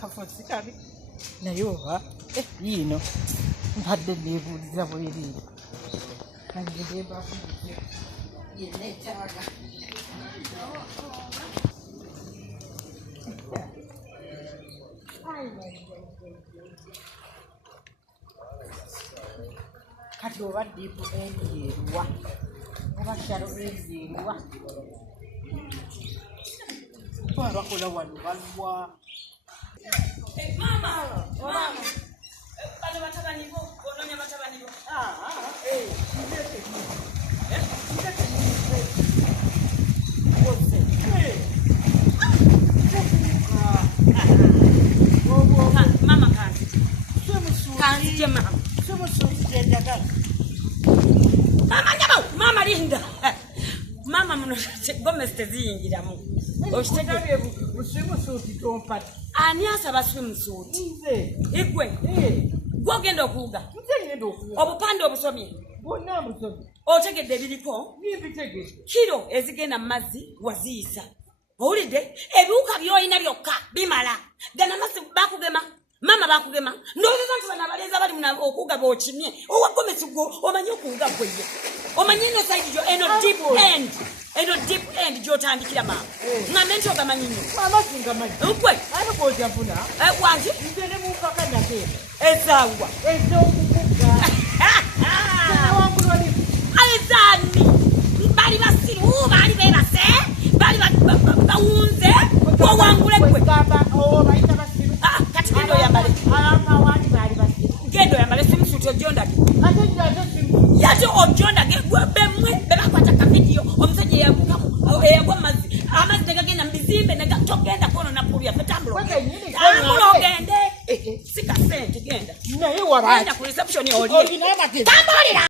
kafosi kabi naye oba yiino mpadde neebuuliza bweriri nangedebakuye yenetaaga kati oba diipu enyeeruwa oba shalo enyeeruwa bakola wano balwa mama bano batabani bo ononya batabani bo mama kanzi mama mama nyabo mama linda mama muno Gomez teziyingiramu oshitege buswimu suti tompa ani asaba swim suit igwe gwogenda okuuga obupande obusomye bonna busomye otegedde biriko kiro ezigenda mu mazzi waziisa owulidde ebiwuka byoyina byokka bimala gana mazzi bakugema mama bakugema ndowooza nti bano abalenzi bali okuuga bookimye owa Gomez gwo omanyi okuuga gweye omanyi eno side gyo eno deep end gyotandikira mama ngambe nti ogamanyi nnyo nkwe wangi ezaawa ezani bali basiru bali bebase bali bawunze owangule gwe kati gendo yambale swimsuit ojondage yate ojondage bemwe bebakwata kavidiyo omusajja eyagwa mazzi amazzi negagenda mubizimbe negatogenda kono napulya fetambulo ogende sika sente genda naye waba ku reception oli tambulira